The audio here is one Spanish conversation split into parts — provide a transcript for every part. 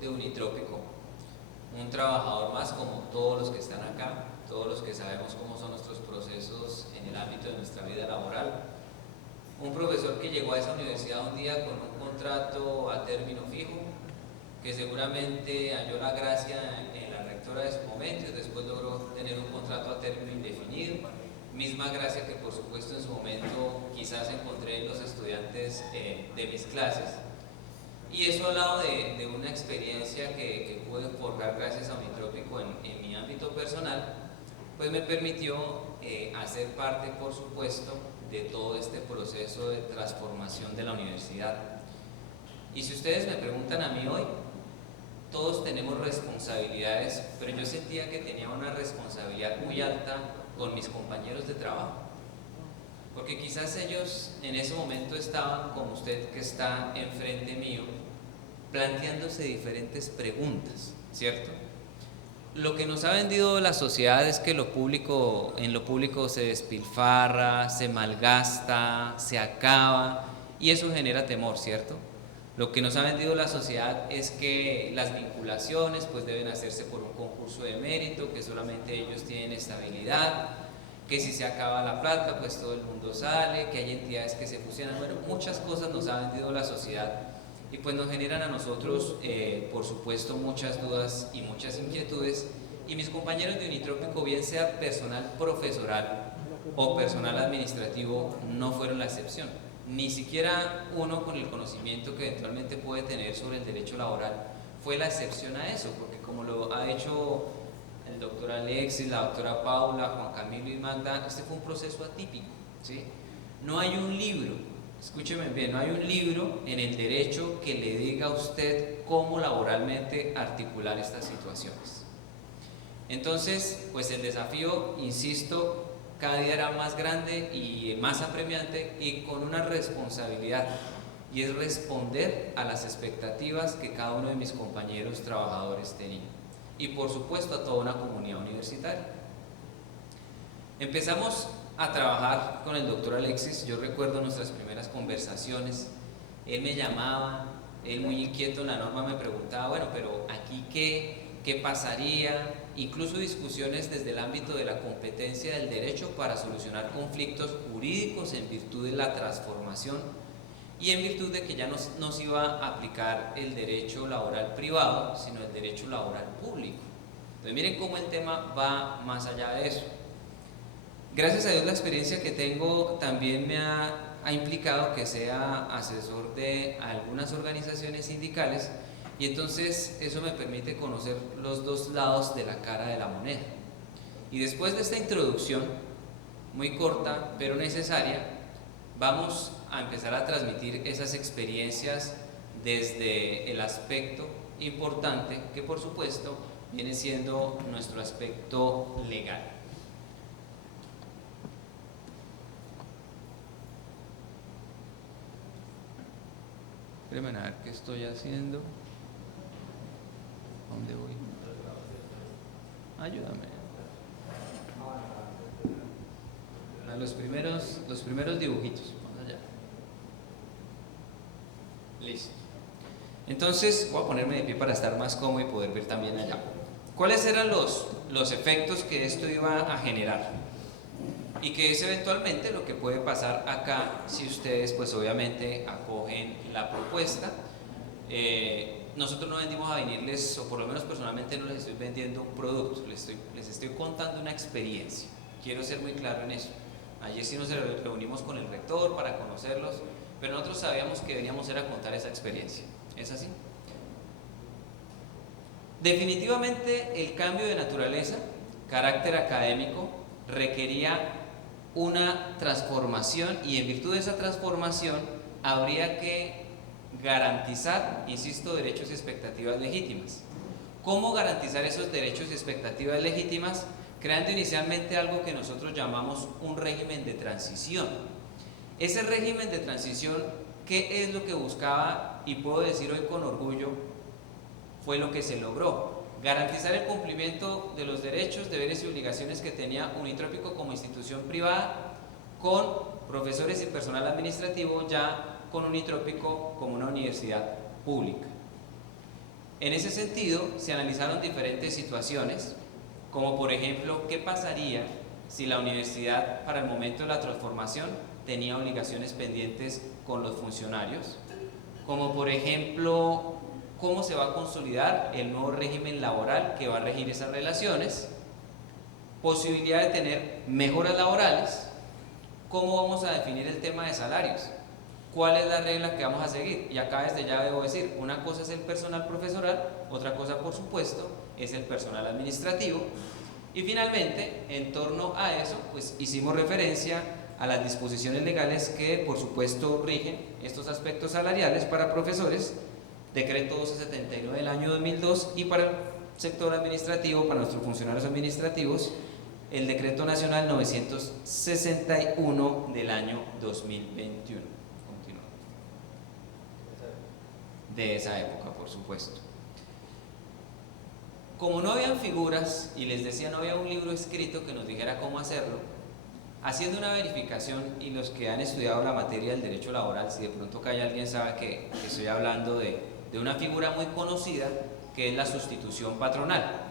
de Unitrópico, un trabajador más como todos los que están acá, todos los que sabemos cómo son nuestros procesos en el ámbito de nuestra vida laboral. Un profesor que llegó a esa universidad un día con un contrato a término fijo, que seguramente halló la gracia en la rectora de su momento y después logró tener un contrato a término indefinido, misma gracia que por supuesto en su momento quizás encontré en los estudiantes de mis clases. Y eso al lado de una experiencia que pude forjar gracias a Unitrópico en mi ámbito personal, pues me permitió hacer parte, por supuesto, de todo este proceso de transformación de la universidad. Y si ustedes me preguntan a mí hoy, todos tenemos responsabilidades, pero yo sentía que tenía una responsabilidad muy alta con mis compañeros de trabajo, porque quizás ellos en ese momento estaban, como usted que está enfrente mío, planteándose diferentes preguntas, ¿cierto? Lo que nos ha vendido la sociedad es que en lo público se despilfarra, se malgasta, se acaba, y eso genera temor, ¿cierto? Lo que nos ha vendido la sociedad es que las vinculaciones pues deben hacerse por un concurso de mérito, que solamente ellos tienen estabilidad, que si se acaba la plata pues todo el mundo sale, que hay entidades que se fusionan. Bueno, muchas cosas nos ha vendido la sociedad y pues nos generan a nosotros por supuesto muchas dudas y muchas inquietudes, y mis compañeros de Unitrópico, bien sea personal profesoral o personal administrativo, no fueron la excepción. Ni siquiera uno con el conocimiento que eventualmente puede tener sobre el derecho laboral fue la excepción a eso, porque como lo ha hecho el doctor Alexis, la doctora Paula, Juan Camilo y Magda, este fue un proceso atípico, ¿sí? No hay un libro, escúcheme bien, no hay un libro en el derecho que le diga a usted cómo laboralmente articular estas situaciones. Entonces, pues el desafío, insisto, cada día era más grande y más apremiante y con una responsabilidad, y es responder a las expectativas que cada uno de mis compañeros trabajadores tenía, y por supuesto a toda una comunidad universitaria. Empezamos a trabajar con el doctor Alexis. Yo recuerdo nuestras primeras conversaciones, él me llamaba, él muy inquieto en la norma me preguntaba, bueno, pero aquí qué pasaría, incluso discusiones desde el ámbito de la competencia del derecho para solucionar conflictos jurídicos en virtud de la transformación y en virtud de que ya no se iba a aplicar el derecho laboral privado, sino el derecho laboral público. Entonces miren cómo el tema va más allá de eso. Gracias a Dios la experiencia que tengo también me ha implicado que sea asesor de algunas organizaciones sindicales, y entonces eso me permite conocer los dos lados de la cara de la moneda. Y después de esta introducción, muy corta pero necesaria, vamos a empezar a transmitir esas experiencias desde el aspecto importante que por supuesto viene siendo nuestro aspecto legal. Espérenme a ver qué estoy haciendo. ¿Dónde voy? Ayúdame. A los primeros dibujitos. Vamos allá. Listo. Entonces voy a ponerme de pie para estar más cómodo y poder ver también allá. ¿Cuáles eran los efectos que esto iba a generar? Y que es eventualmente lo que puede pasar acá si ustedes pues obviamente acogen la propuesta. Nosotros no venimos a venirles, o por lo menos personalmente no les estoy vendiendo un producto, les estoy contando una experiencia. Quiero ser muy claro en eso. Ayer sí nos reunimos con el rector para conocerlos, pero nosotros sabíamos que veníamos a contar esa experiencia. ¿Es así? Definitivamente el cambio de naturaleza, carácter académico, requería una transformación, y en virtud de esa transformación habría que garantizar, insisto, derechos y expectativas legítimas. ¿Cómo garantizar esos derechos y expectativas legítimas? Creando inicialmente algo que nosotros llamamos un régimen de transición. Ese régimen de transición, ¿qué es lo que buscaba? Y puedo decir hoy con orgullo, fue lo que se logró. Garantizar el cumplimiento de los derechos, deberes y obligaciones que tenía Unitrópico como institución privada, con profesores y personal administrativo, ya con Unitrópico como una universidad pública. En ese sentido, se analizaron diferentes situaciones, como por ejemplo, ¿qué pasaría si la universidad para el momento de la transformación tenía obligaciones pendientes con los funcionarios? Como por ejemplo, ¿cómo se va a consolidar el nuevo régimen laboral que va a regir esas relaciones? Posibilidad de tener mejoras laborales. ¿Cómo vamos a definir el tema de salarios? ¿Cuál es la regla que vamos a seguir? Y acá desde ya debo decir, una cosa es el personal profesoral, otra cosa por supuesto es el personal administrativo. Y finalmente, en torno a eso, pues hicimos referencia a las disposiciones legales que por supuesto rigen estos aspectos salariales para profesores, decreto 1279 del año 2002, y para el sector administrativo, para nuestros funcionarios administrativos, el decreto nacional 961 del año 2021. Continúa. De esa época, por supuesto. Como no habían figuras, y les decía, no había un libro escrito que nos dijera cómo hacerlo, haciendo una verificación, y los que han estudiado la materia del derecho laboral, si de pronto acá hay alguien sabe que estoy hablando de una figura muy conocida, que es la sustitución patronal.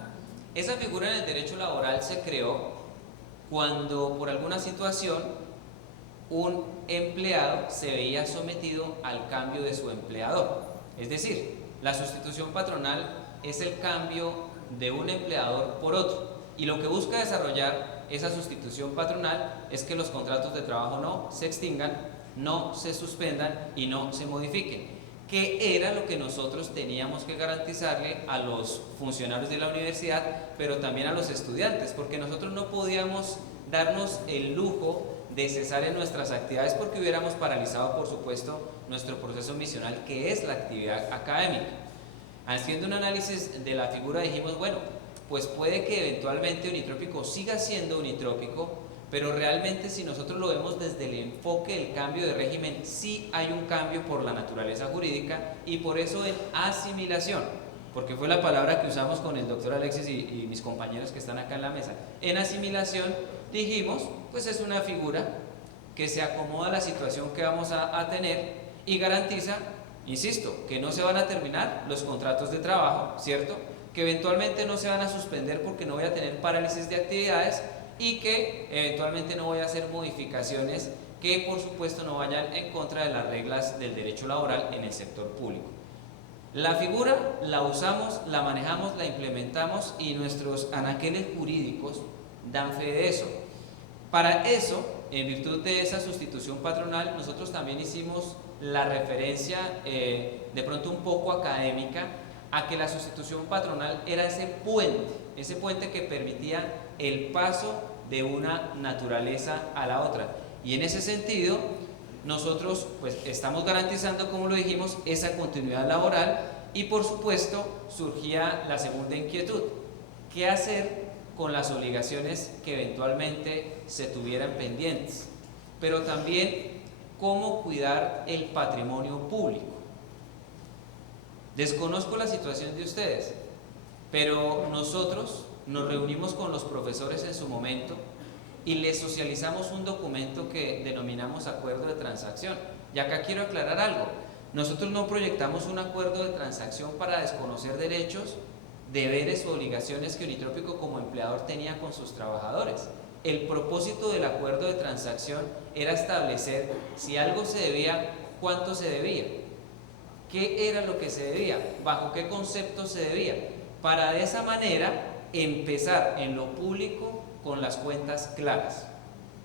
Esa figura en el derecho laboral se creó cuando por alguna situación un empleado se veía sometido al cambio de su empleador. Es decir, la sustitución patronal es el cambio de un empleador por otro, y lo que busca desarrollar esa sustitución patronal es que los contratos de trabajo no se extingan, no se suspendan y no se modifiquen, que era lo que nosotros teníamos que garantizarle a los funcionarios de la universidad, pero también a los estudiantes, porque nosotros no podíamos darnos el lujo de cesar en nuestras actividades porque hubiéramos paralizado, por supuesto, nuestro proceso misional, que es la actividad académica. Haciendo un análisis de la figura dijimos, bueno, pues puede que eventualmente Unitrópico siga siendo Unitrópico, pero realmente si nosotros lo vemos desde el enfoque del cambio de régimen, sí hay un cambio por la naturaleza jurídica, y por eso en asimilación, porque fue la palabra que usamos con el doctor Alexis y mis compañeros que están acá en la mesa. En asimilación dijimos, pues es una figura que se acomoda a la situación que vamos a tener y garantiza, insisto, que no se van a terminar los contratos de trabajo, ¿cierto? Que eventualmente no se van a suspender porque no voy a tener parálisis de actividades, y que eventualmente no voy a hacer modificaciones que por supuesto no vayan en contra de las reglas del derecho laboral en el sector público. La figura la usamos, la manejamos, la implementamos, y nuestros anaqueles jurídicos dan fe de eso. Para eso, en virtud de esa sustitución patronal, nosotros también hicimos la referencia de pronto un poco académica a que la sustitución patronal era ese puente que permitía el paso de una naturaleza a la otra, y en ese sentido nosotros pues estamos garantizando, como lo dijimos, esa continuidad laboral. Y por supuesto surgía la segunda inquietud: ¿qué hacer con las obligaciones que eventualmente se tuvieran pendientes? Pero también, ¿cómo cuidar el patrimonio público? Desconozco la situación de ustedes, pero nosotros nos reunimos con los profesores en su momento y les socializamos un documento que denominamos acuerdo de transacción. Y acá quiero aclarar algo: nosotros no proyectamos un acuerdo de transacción para desconocer derechos, deberes o obligaciones que Unitrópico como empleador tenía con sus trabajadores. El propósito del acuerdo de transacción era establecer si algo se debía, cuánto se debía, qué era lo que se debía, bajo qué concepto se debía, para de esa manera empezar en lo público con las cuentas claras.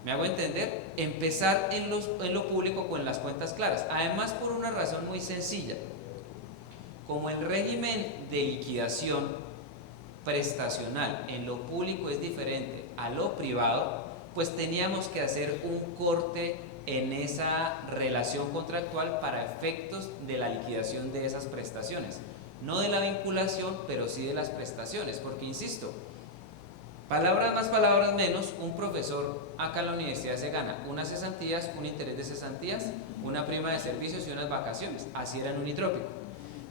¿Me hago entender? Empezar en lo público con las cuentas claras. Además, por una razón muy sencilla: como el régimen de liquidación prestacional en lo público es diferente a lo privado, pues teníamos que hacer un corte en esa relación contractual para efectos de la liquidación de esas prestaciones. No de la vinculación, pero sí de las prestaciones, porque insisto, palabras más, palabras menos, un profesor acá en la universidad se gana unas cesantías, un interés de cesantías, una prima de servicios y unas vacaciones. Así era en Unitrópico.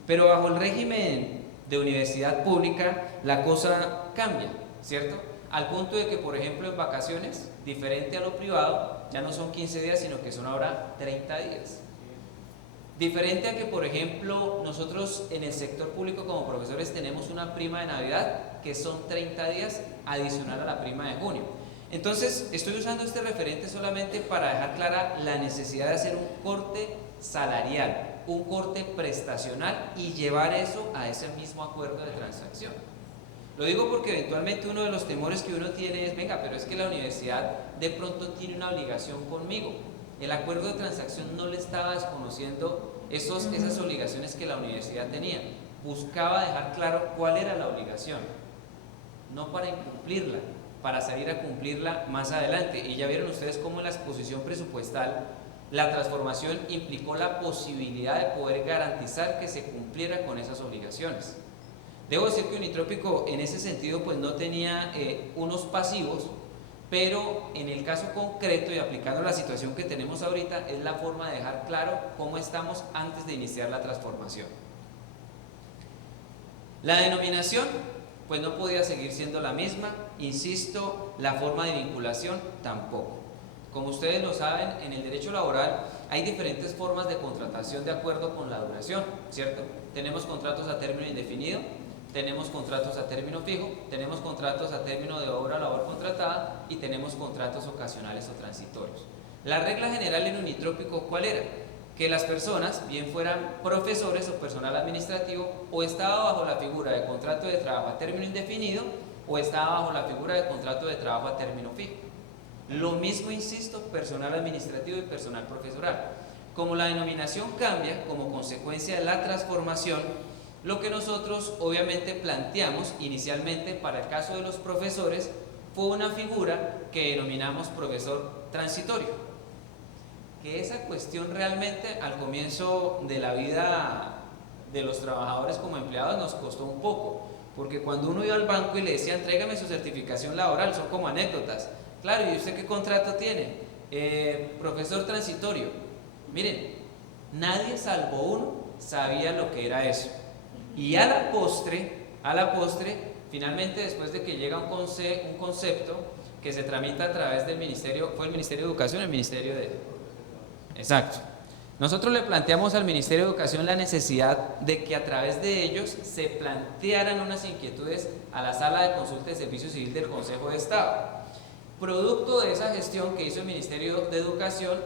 Pero bajo el régimen de universidad pública la cosa cambia, ¿cierto? Al punto de que, por ejemplo, en vacaciones, diferente a lo privado, ya no son 15 días, sino que son ahora 30 días. Diferente a que, por ejemplo, nosotros en el sector público como profesores tenemos una prima de Navidad que son 30 días adicional a la prima de junio. Entonces, estoy usando este referente solamente para dejar clara la necesidad de hacer un corte salarial, un corte prestacional y llevar eso a ese mismo acuerdo de transacción. Lo digo porque eventualmente uno de los temores que uno tiene es, venga, pero es que la universidad de pronto tiene una obligación conmigo. El acuerdo de transacción no le estaba desconociendo esas obligaciones que la universidad tenía. Buscaba dejar claro cuál era la obligación, no para incumplirla, para salir a cumplirla más adelante. Y ya vieron ustedes cómo en la exposición presupuestal la transformación implicó la posibilidad de poder garantizar que se cumpliera con esas obligaciones. Debo decir que Unitrópico en ese sentido pues no tenía unos pasivos, pero en el caso concreto y aplicando la situación que tenemos ahorita es la forma de dejar claro cómo estamos antes de iniciar la transformación. La denominación pues no podía seguir siendo la misma, insisto, la forma de vinculación tampoco. Como ustedes lo saben, en el derecho laboral hay diferentes formas de contratación de acuerdo con la duración, ¿cierto? Tenemos contratos a término indefinido, tenemos contratos a término fijo, tenemos contratos a término de obra o labor contratada y tenemos contratos ocasionales o transitorios. La regla general en Unitrópico, ¿cuál era? Que las personas, bien fueran profesores o personal administrativo, o estaba bajo la figura de contrato de trabajo a término indefinido o estaba bajo la figura de contrato de trabajo a término fijo. Lo mismo, insisto, personal administrativo y personal profesoral. Como la denominación cambia como consecuencia de la transformación, lo que nosotros obviamente planteamos inicialmente para el caso de los profesores fue una figura que denominamos profesor transitorio. Que esa cuestión realmente al comienzo de la vida de los trabajadores como empleados nos costó un poco, porque cuando uno iba al banco y le decía entrégame su certificación laboral, son como anécdotas. Claro, ¿y usted qué contrato tiene? Profesor transitorio. Miren, nadie salvo uno sabía lo que era eso. Y a la postre, finalmente después de que llega un concepto que se tramita a través del ministerio, ¿fue el Ministerio de Educación o el Ministerio de...? Exacto. Nosotros le planteamos al Ministerio de Educación la necesidad de que a través de ellos se plantearan unas inquietudes a la Sala de Consulta de Servicio Civil del Consejo de Estado. Producto de esa gestión que hizo el Ministerio de Educación,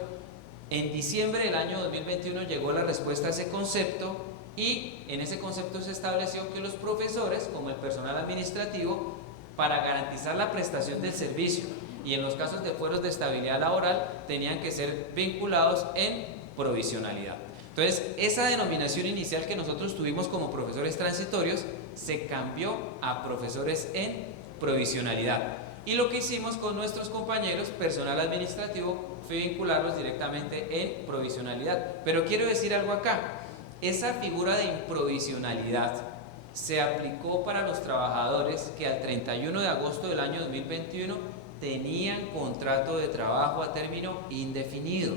en diciembre del año 2021 llegó la respuesta a ese concepto y en ese concepto se estableció que los profesores, como el personal administrativo, para garantizar la prestación del servicio y en los casos de fueros de estabilidad laboral, tenían que ser vinculados en provisionalidad. Entonces, esa denominación inicial que nosotros tuvimos como profesores transitorios se cambió a profesores en provisionalidad. Y lo que hicimos con nuestros compañeros, personal administrativo, fue vincularlos directamente en provisionalidad. Pero quiero decir algo acá. Esa figura de improvisionalidad se aplicó para los trabajadores que al 31 de agosto del año 2021 tenían contrato de trabajo a término indefinido.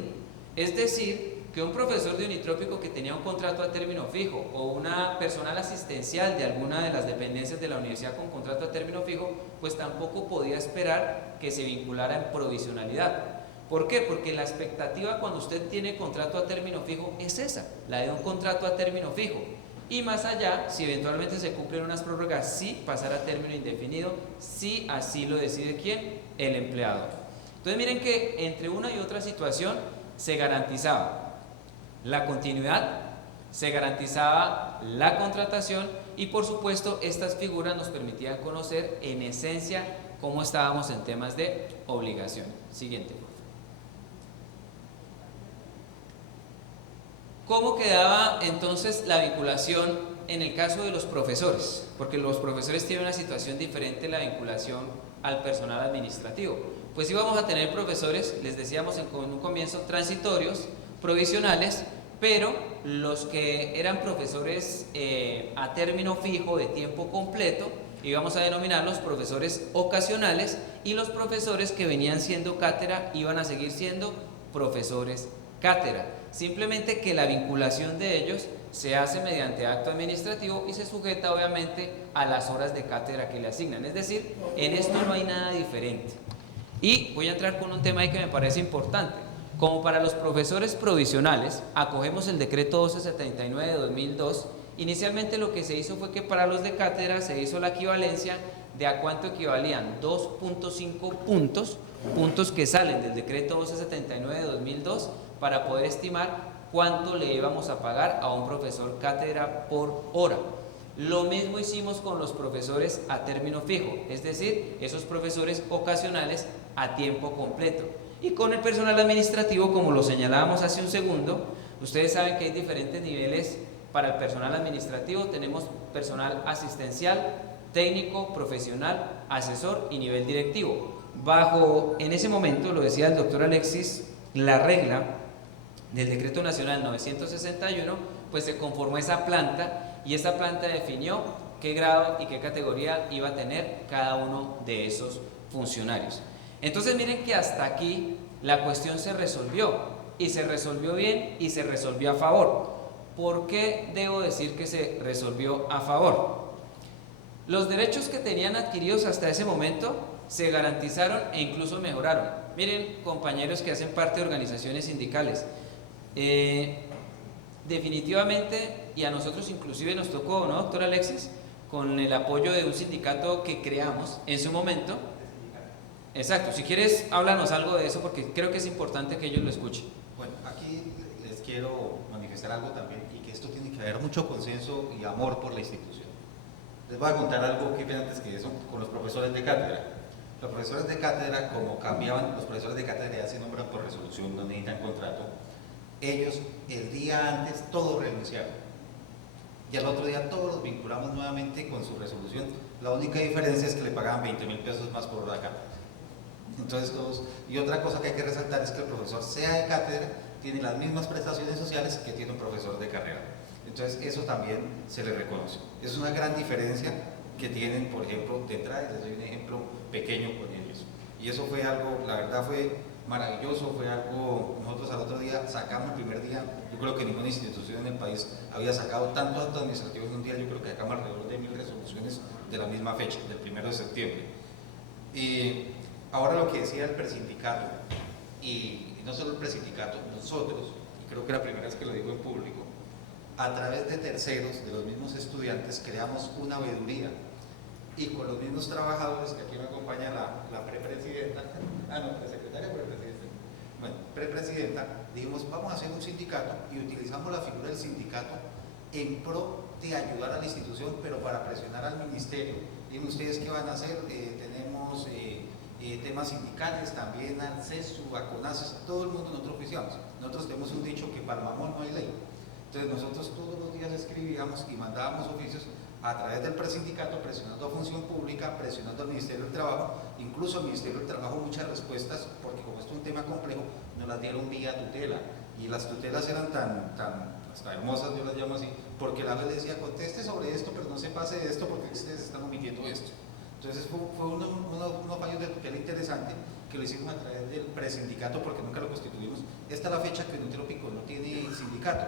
Es decir, que un profesor de Unitrópico que tenía un contrato a término fijo o una personal asistencial de alguna de las dependencias de la universidad con contrato a término fijo, pues tampoco podía esperar que se vinculara en provisionalidad. ¿Por qué? Porque la expectativa cuando usted tiene contrato a término fijo es esa, la de un contrato a término fijo. Y más allá, si eventualmente se cumplen unas prórrogas, sí pasar a término indefinido, si así lo decide ¿quién? El empleador. Entonces miren que entre una y otra situación se garantizaba la continuidad, se garantizaba la contratación y por supuesto estas figuras nos permitían conocer en esencia cómo estábamos en temas de obligación. Siguiente. ¿Cómo quedaba entonces la vinculación en el caso de los profesores? Porque los profesores tienen una situación diferente en la vinculación al personal administrativo. Pues íbamos a tener profesores, les decíamos en un comienzo, transitorios, provisionales, pero los que eran profesores a término fijo de tiempo completo, íbamos a denominarlos profesores ocasionales, y los profesores que venían siendo cátedra iban a seguir siendo profesores cátedra. Simplemente que la vinculación de ellos se hace mediante acto administrativo y se sujeta obviamente a las horas de cátedra que le asignan. Es decir, en esto no hay nada diferente. Y voy a entrar con un tema ahí que me parece importante. Como para los profesores provisionales, acogemos el decreto 1279 de 2002. Inicialmente lo que se hizo fue que para los de cátedra se hizo la equivalencia de a cuánto equivalían 2.5 puntos que salen del decreto 1279 de 2002 para poder estimar cuánto le íbamos a pagar a un profesor cátedra por hora. Lo mismo hicimos con los profesores a término fijo, es decir, esos profesores ocasionales a tiempo completo. Y con el personal administrativo, como lo señalábamos hace un segundo, ustedes saben que hay diferentes niveles para el personal administrativo. Tenemos personal asistencial, técnico, profesional, asesor y nivel directivo. Bajo, en ese momento, lo decía el doctor Alexis, la regla del Decreto Nacional 961, pues se conformó esa planta y esa planta definió qué grado y qué categoría iba a tener cada uno de esos funcionarios. Entonces miren que hasta aquí la cuestión se resolvió, y se resolvió bien y se resolvió a favor. ¿Por qué debo decir que se resolvió a favor? Los derechos que tenían adquiridos hasta ese momento se garantizaron e incluso mejoraron. Miren, compañeros que hacen parte de organizaciones sindicales, definitivamente, y a nosotros inclusive nos tocó, ¿no, doctor Alexis? Con el apoyo de un sindicato que creamos en su momento. Exacto, si quieres háblanos algo de eso porque creo que es importante que ellos lo escuchen. Bueno, aquí les quiero manifestar algo también, y que esto tiene que haber mucho consenso y amor por la institución. Les voy a contar algo que antes que eso con los profesores de cátedra. Los profesores de cátedra, como cambiaban, los profesores de cátedra ya se nombran por resolución, no necesitan contrato. Ellos el día antes todos renunciaron y al otro día todos los vinculamos nuevamente con su resolución. La única diferencia es que le pagaban 20.000 pesos más por hora acá. Entonces todos, y otra cosa que hay que resaltar es que el profesor, sea de cátedra, tiene las mismas prestaciones sociales que tiene un profesor de carrera. Entonces eso también se le reconoce. Es una gran diferencia que tienen, por ejemplo, de entrada. Les doy un ejemplo pequeño con ellos. Y eso fue algo, la verdad fue maravilloso, fue algo, nosotros al otro día sacamos el primer día, yo creo que ninguna institución en el país había sacado tanto acto administrativo en un día. Yo creo que sacamos alrededor de 1000 resoluciones de la misma fecha, del 1 de septiembre. Y ahora lo que decía el presindicato, y no solo el presindicato, nosotros, y creo que la primera vez que lo digo en público, a través de terceros, de los mismos estudiantes, creamos una veeduría, y con los mismos trabajadores, que aquí me acompaña la prepresidenta, presecretaria, prepresidenta, bueno, prepresidenta, dijimos, vamos a hacer un sindicato, y utilizamos la figura del sindicato en pro de ayudar a la institución, pero para presionar al ministerio. Dijimos, ¿ustedes qué van a hacer? Tenemos temas sindicales, también al CESU, a CONASES, todo el mundo nosotros oficiamos. Nosotros tenemos un dicho que para el mamón no hay ley. Entonces nosotros todos los días escribíamos y mandábamos oficios a través del presindicato, presionando a Función Pública, presionando al Ministerio del Trabajo. Incluso al Ministerio del Trabajo muchas respuestas, porque como esto es un tema complejo, nos las dieron vía tutela, y las tutelas eran tan hasta hermosas, yo las llamo así, porque la juez decía, conteste sobre esto, pero no se pase de esto porque ustedes están omitiendo esto. Entonces fue unos fallos de tutela interesante que lo hicimos a través del presindicato, porque nunca lo constituimos. Esta es la fecha que Nutrópico no tiene sindicato.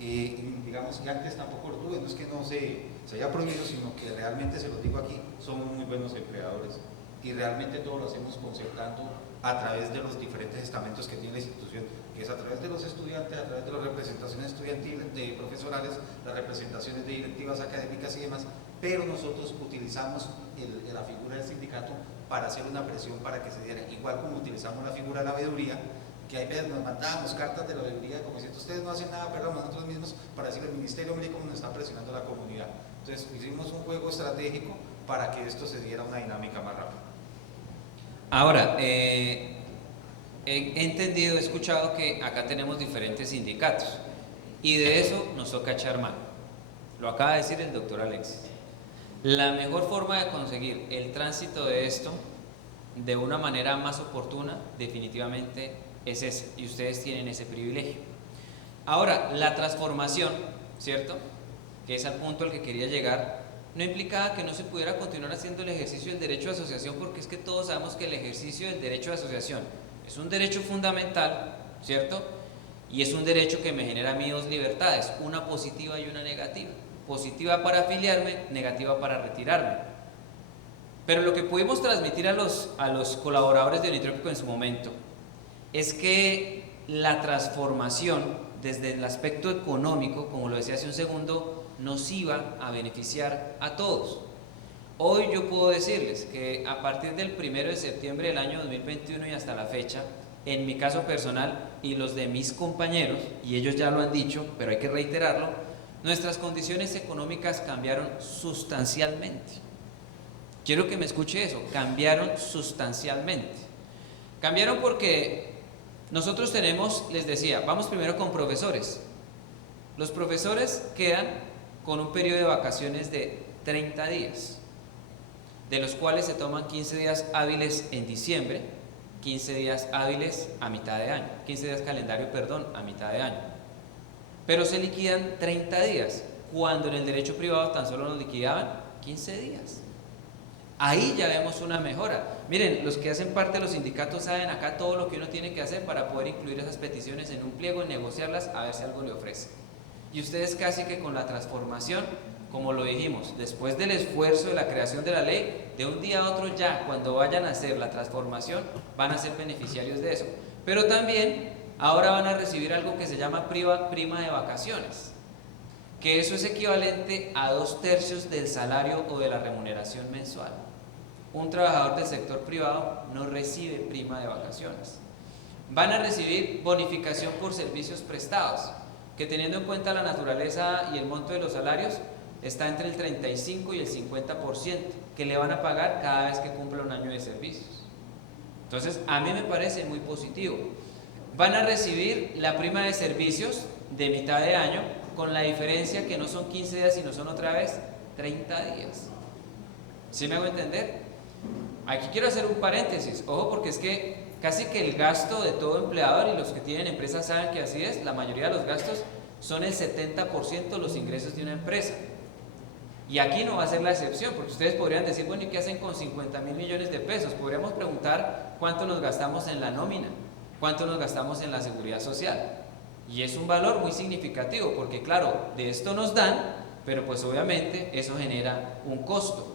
Digamos que antes tampoco lo tuve, no es que no se haya prohibido, sino que realmente, se los digo aquí, somos muy buenos empleadores y realmente todo lo hacemos concertando a través de los diferentes estamentos que tiene la institución, que es a través de los estudiantes, a través de las representaciones estudiantiles, de profesorales, las representaciones de directivas académicas y demás, pero nosotros utilizamos la figura del sindicato para hacer una presión para que se diera, igual como utilizamos la figura de la veeduría, que hay veces nos mandábamos cartas de la veeduría como diciendo, ustedes no hacen nada, pero nosotros mismos, para decirle al ministerio, mire cómo nos está presionando la comunidad. Entonces hicimos un juego estratégico para que esto se diera una dinámica más rápida. Ahora, he entendido, he escuchado que acá tenemos diferentes sindicatos y de eso nos toca echar mano. Lo acaba de decir el doctor Alexis. La mejor forma de conseguir el tránsito de esto de una manera más oportuna definitivamente es esa, y ustedes tienen ese privilegio. Ahora, la transformación, ¿cierto?, que es al punto al que quería llegar, no implicaba que no se pudiera continuar haciendo el ejercicio del derecho de asociación, porque es que todos sabemos que el ejercicio del derecho de asociación es un derecho fundamental, ¿cierto?, y es un derecho que me genera a mí dos libertades, una positiva y una negativa. Positiva para afiliarme, negativa para retirarme. Pero lo que pudimos transmitir a los colaboradores de Unitrópico en su momento es que la transformación desde el aspecto económico, como lo decía hace un segundo, nos iba a beneficiar a todos. Hoy yo puedo decirles que a partir del 1 de septiembre del año 2021 y hasta la fecha, en mi caso personal y los de mis compañeros, y ellos ya lo han dicho, pero hay que reiterarlo, nuestras condiciones económicas cambiaron sustancialmente. Quiero que me escuche eso, cambiaron sustancialmente. Cambiaron porque nosotros tenemos, les decía, vamos primero con profesores. Los profesores quedan con un periodo de vacaciones de 30 días, de los cuales se toman 15 días hábiles en diciembre, 15 días hábiles a mitad de año, 15 días calendario, perdón, a mitad de año. Pero se liquidan 30 días, cuando en el derecho privado tan solo nos liquidaban 15 días. Ahí ya vemos una mejora. Miren, los que hacen parte de los sindicatos saben acá todo lo que uno tiene que hacer para poder incluir esas peticiones en un pliego, en negociarlas, a ver si algo le ofrece. Y ustedes casi que con la transformación, como lo dijimos, después del esfuerzo de la creación de la ley, de un día a otro ya, cuando vayan a hacer la transformación, van a ser beneficiarios de eso. Pero también ahora van a recibir algo que se llama prima de vacaciones, que eso es equivalente a 2/3 del salario o de la remuneración mensual. Un trabajador del sector privado no recibe prima de vacaciones. Van a recibir bonificación por servicios prestados, que teniendo en cuenta la naturaleza y el monto de los salarios, está entre el 35 y el 50%, que le van a pagar cada vez que cumpla un año de servicios. Entonces, a mí me parece muy positivo. Van a recibir la prima de servicios de mitad de año, con la diferencia que no son 15 días, sino son otra vez 30 días. ¿Sí me hago entender? Aquí quiero hacer un paréntesis, ojo, porque es que casi que el gasto de todo empleador, y los que tienen empresas saben que así es, la mayoría de los gastos son el 70% de los ingresos de una empresa. Y aquí no va a ser la excepción, porque ustedes podrían decir, bueno, ¿y qué hacen con 50.000 millones de pesos? Podríamos preguntar cuánto nos gastamos en la nómina, cuánto nos gastamos en la seguridad social. Y es un valor muy significativo, porque claro, de esto nos dan, pero pues obviamente eso genera un costo.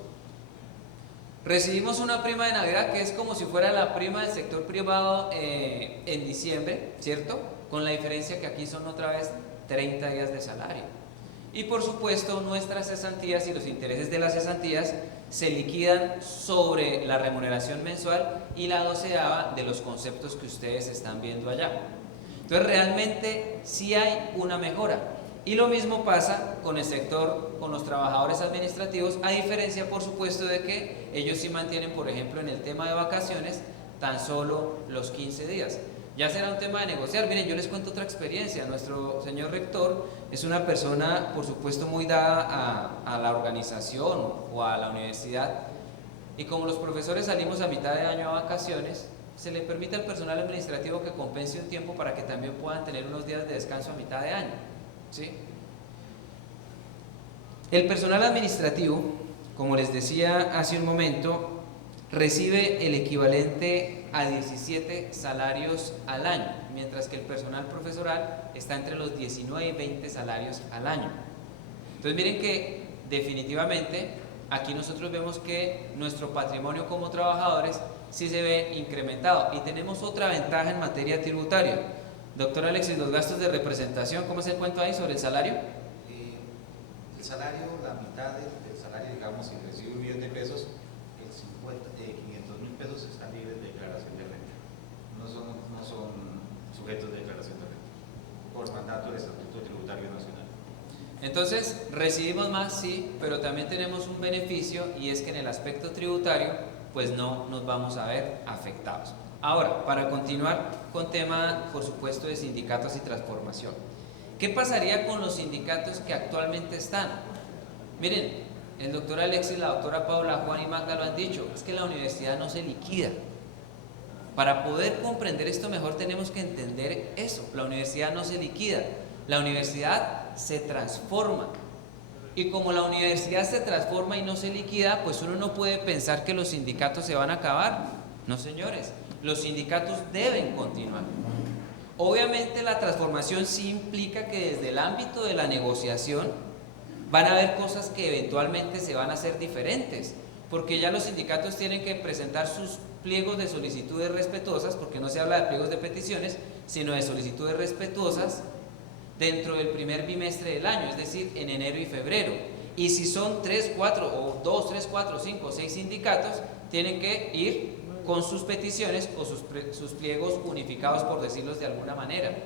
Recibimos una prima de Navidad que es como si fuera la prima del sector privado en diciembre, ¿cierto? Con la diferencia que aquí son otra vez 30 días de salario. Y por supuesto nuestras cesantías y los intereses de las cesantías se liquidan sobre la remuneración mensual y la 12ava de los conceptos que ustedes están viendo allá. Entonces realmente sí hay una mejora. Y lo mismo pasa con el sector, con los trabajadores administrativos, a diferencia por supuesto de que ellos sí mantienen, por ejemplo, en el tema de vacaciones, tan solo los 15 días. Ya será un tema de negociar. Miren, yo les cuento otra experiencia. Nuestro señor rector es una persona, por supuesto, muy dada a la organización o a la universidad. Y como los profesores salimos a mitad de año a vacaciones, se le permite al personal administrativo que compense un tiempo para que también puedan tener unos días de descanso a mitad de año, ¿sí? El personal administrativo, como les decía hace un momento, recibe el equivalente a 17 salarios al año, mientras que el personal profesoral está entre los 19 y 20 salarios al año. Entonces miren que definitivamente aquí nosotros vemos que nuestro patrimonio como trabajadores sí se ve incrementado. Y tenemos otra ventaja en materia tributaria. Doctor Alexis, los gastos de representación, ¿cómo es el cuento ahí sobre el salario? El salario, la mitad del salario, digamos, si recibe 1 millón de pesos, el 500.000 pesos están libres de declaración de renta. No son sujetos de declaración de renta, por mandato del Estatuto Tributario Nacional. Entonces, recibimos más, sí, pero también tenemos un beneficio, y es que en el aspecto tributario, pues no nos vamos a ver afectados. Ahora, para continuar con tema, por supuesto, de sindicatos y transformación. ¿Qué pasaría con los sindicatos que actualmente están? Miren, el doctor Alexis, la doctora Paula, Juan y Magda lo han dicho, es que la universidad no se liquida. Para poder comprender esto mejor tenemos que entender eso. La universidad no se liquida, la universidad se transforma. Y como la universidad se transforma y no se liquida, pues uno no puede pensar que los sindicatos se van a acabar. No, señores, los sindicatos deben continuar. Obviamente la transformación sí implica que desde el ámbito de la negociación van a haber cosas que eventualmente se van a hacer diferentes, porque ya los sindicatos tienen que presentar sus pliegos de solicitudes respetuosas, porque no se habla de pliegos de peticiones, sino de solicitudes respetuosas dentro del primer bimestre del año, es decir, en enero y febrero. Y si son 3, 4 o 2, 3, 4, 5, 6 sindicatos, tienen que ir con sus peticiones o sus pliegos unificados, por decirlos de alguna manera.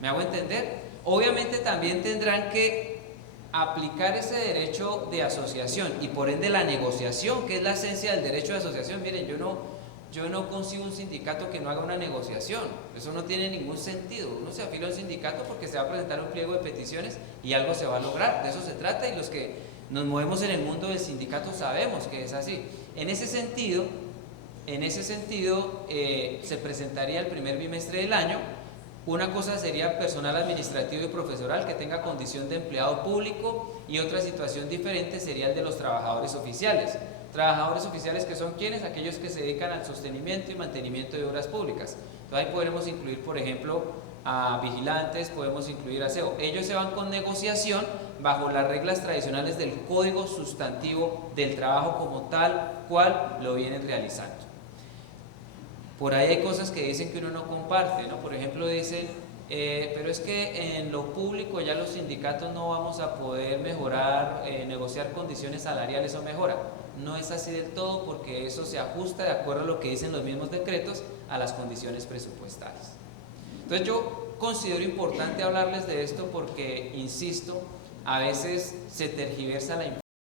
¿Me hago entender? Obviamente también tendrán que aplicar ese derecho de asociación y por ende la negociación, que es la esencia del derecho de asociación. Miren, yo no consigo un sindicato que no haga una negociación, eso no tiene ningún sentido. Uno se afila a un sindicato porque se va a presentar un pliego de peticiones y algo se va a lograr, de eso se trata, y los que nos movemos en el mundo del sindicato sabemos que es así. En ese sentido, se presentaría el primer bimestre del año. Una cosa sería personal administrativo y profesoral que tenga condición de empleado público, y otra situación diferente sería el de los trabajadores oficiales. Trabajadores oficiales, que son quienes, aquellos que se dedican al sostenimiento y mantenimiento de obras públicas. Entonces ahí podremos incluir, por ejemplo, a vigilantes, podemos incluir a aseo. Ellos se van con negociación bajo las reglas tradicionales del Código Sustantivo del Trabajo como tal cual lo vienen realizando. Por ahí hay cosas que dicen que uno no comparte, ¿no? Por ejemplo, dicen, pero es que en lo público ya los sindicatos no vamos a poder mejorar, negociar condiciones salariales o mejora. No es así del todo, porque eso se ajusta, de acuerdo a lo que dicen los mismos decretos, a las condiciones presupuestales. Entonces yo considero importante hablarles de esto porque, insisto, a veces se tergiversa la información.